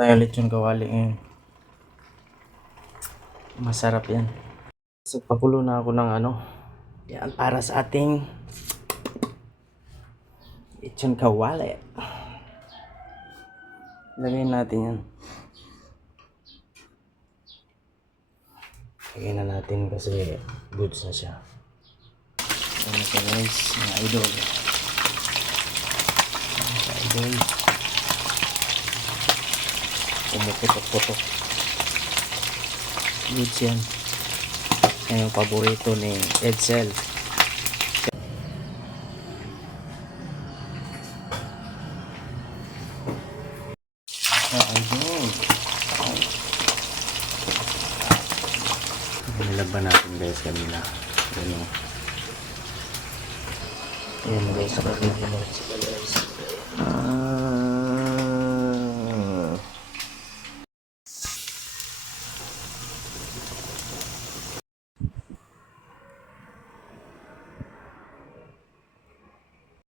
Tayo lechon kawali ngayon. Masarap yan. So pakulo na ako ng ano. Yan para sa ating lechon kawali. Lagay natin yan. Lagay na natin kasi goods na siya. Ano siya guys, mga idol. Mga idol. Pumuputok-putok. Goods yan. Yan yung paborito ni Edsel. Mga idol. Nilaban natin guys kanina. Ganun. Ayan guys, sa video guys.